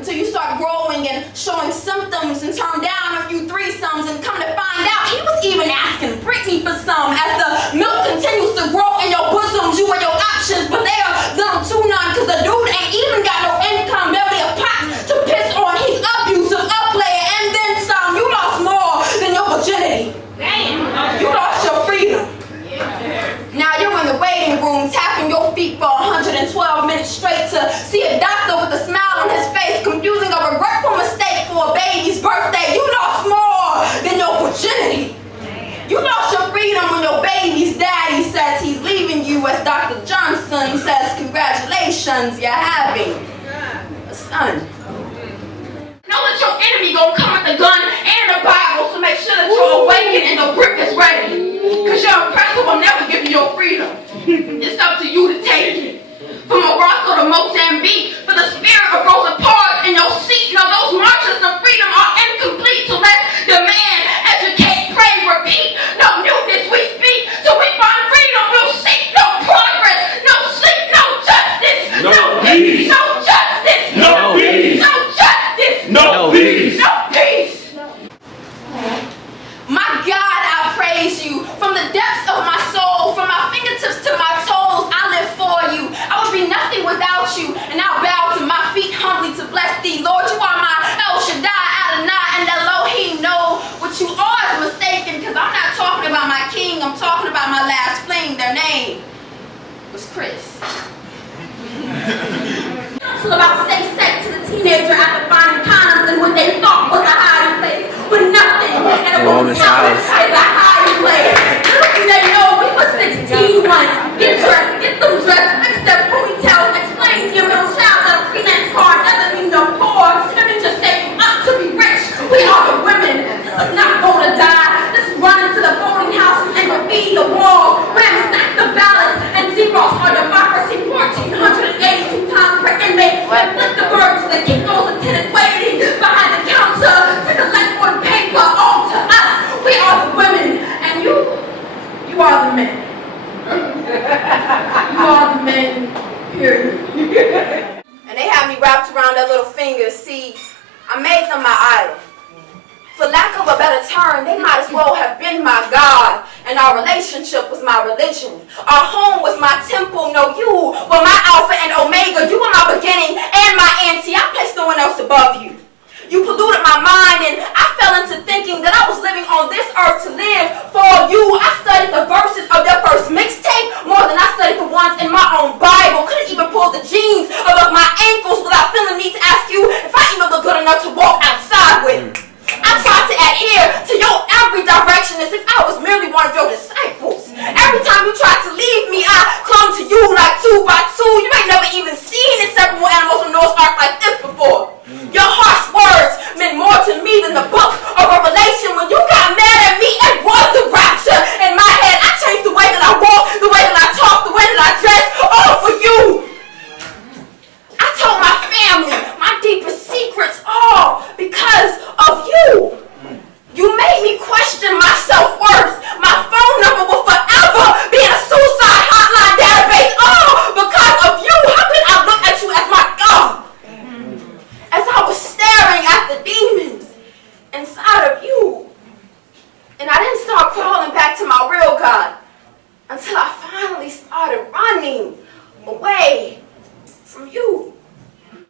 until you start growing and showing symptoms and turn down a few threesomes and come to find out he was even asking Britney for some. As the milk continues to grow in your bosoms, you are your options, but they are little too none because the dude ain't even got no income, barely a pot to piss on. He's abusive, a player, and then some. You lost more than your virginity. Damn. You lost your freedom. Now you're in the waiting room tapping your feet for 112 minutes straight to see a doctor with a smile on his face, confusing a regretful mistake for a baby's birthday. You lost more than your virginity. You lost your freedom when your baby's daddy says he's leaving you, as Dr. Johnson says, congratulations, you're having a son. Know that your enemy gonna come with the gun and the Bible, so make sure that you're awakened and the grip is ready. Because your oppressor will never give you your freedom. It's up to you to take it. From Morocco to Mozambique, for the spirit of Rosa Parks in your seat. No, those marches to freedom are incomplete, so let's demand, educate, pray, repeat. No newness we speak, till we find freedom. We'll seek no progress, no sleep, no justice, no peace, no justice, no peace, no justice, no peace, no peace. My God, I praise you. From the depths of my soul, from my fingertips to my toes, I live for you. I would be nothing without you, and I'll bow to my feet humbly to bless thee. Lord, you are my El Shaddai, Adonai, and Elohim. Know what you are is mistaken, because I'm not talking about my king, I'm talking about my last fling. Their name was Chris. Till about safe sex to the teenager after finding condoms and what they thought was a hiding place, but nothing, and it was a hiding place. Little do they know we were 16 once. Get dressed, get them dressed, fix their ponytails, explain to your middle child that a freelance card doesn't mean you're poor. It means you're saving up to be rich. We are the women. This is not going to die. This is running to the voting houses and graffiti the walls, ransack the ballots, and zeros our democracy. 1,482 times per inmate. Flip the bird to the Kinko's attendant waiting behind the counter to collect one paper. All to us. We are the women, and you are the men. You are the men, period. And they had me wrapped around their little fingers. See, I made them my idol. For lack of a better term, they might as well have been my God, and our relationship was my religion. Our home was my temple. No, you were my Alpha and Omega. You were my beginning and my ante. I placed no one else above you. You polluted my mind, and I fell into thinking that I was living on this earth to live for you. I studied the verses of their first mixtape more than I studied the ones in my own Bible. Couldn't even pull the jeans above my ankles without feeling the need to ask you if I even look good enough to walk outside with. I tried to adhere to your every direction as if I was merely one of your disciples. Every time you tried to leave me, I clung to you like 2 by 2. You ain't never even seen inseparable animals from Noah's Ark like this before. Your harsh words meant more to me than the book of Revelation. When you got mad at me, it was the rapture. In my head, I changed the way that I walk, the way that I talk, the way that I dress, all for you. I told my family my deepest secrets, all because of you. You made me question my self-worth. My phone number will forever be in a suicide hotline database, all because of you. How could I look at you as my God? As I was staring at the demons inside of you. And I didn't start crawling back to my real God until I finally started running away from you.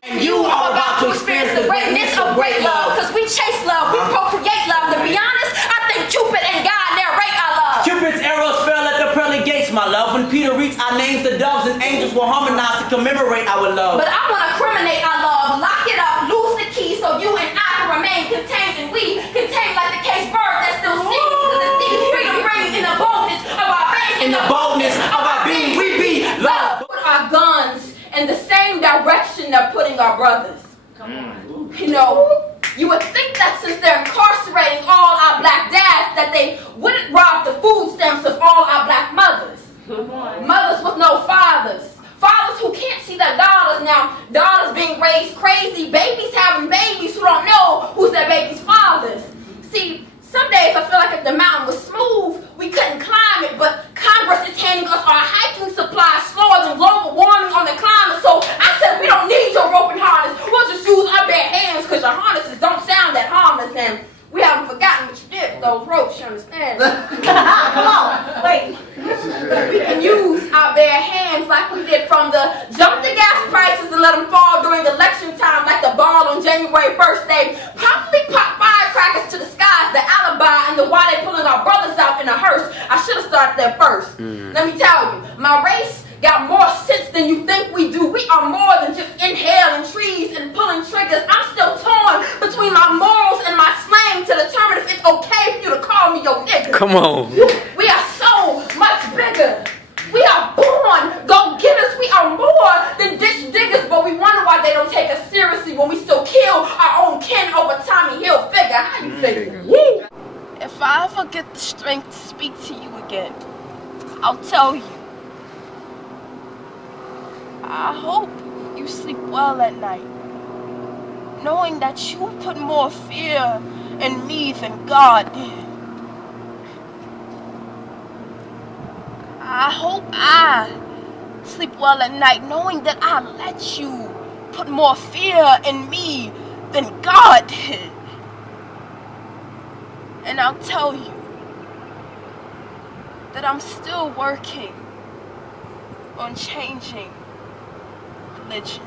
And you are about to experience the greatness of great love. Because we chase love, we procreate love. To be honest, I think Cupid and God narrate our love. Cupid's arrows fell at the pearly gates, my love. When Peter reached our names, the doves and angels will harmonize to commemorate our love. But I want to criminate our love, lock it up, lose the key so you and I can remain contained, and we contain like the caged bird that still sings. Because it sees freedom ring in the boldness of our being. In the boldness of our being, we be love. Put our guns in the same direction they're putting our brothers. Come on. You know, you would think that since they're incarcerating all our black dads, that they wouldn't rob the food stamps of all our black mothers. Mothers with no fathers. Fathers who can't see their daughters now. Daughters being raised crazy. Babies having babies who don't know who's their baby's fathers. See, some days I feel like if the mountain was smooth, we couldn't climb it, but Congress is handing us our hiking supplies slower than global warming on the climate. So I said we don't need your rope and harness. We'll just use our bare like we did, from the jump the gas prices and let them fall during election time like the ball on January 1st day, promptly pop firecrackers to the skies, the alibi, and the why they pulling our brothers out in a hearse. I should have started there first. Let me tell you, my race got more sense than you think we do. We are more than just inhaling trees and pulling triggers. I'm still torn between my morals and my slang to determine if it's okay for you to call me your nigga. Come on. We are so much bigger. We are born go-getters. We are more than ditch diggers, but we wonder why they don't take us seriously when we still kill our own kin over Tommy Hilfiger. How you figure? If I ever get the strength to speak to you again, I'll tell you. I hope you sleep well at night, knowing that you put more fear in me than God did. I hope I sleep well at night, knowing that I let you put more fear in me than God did. And I'll tell you that I'm still working on changing religion.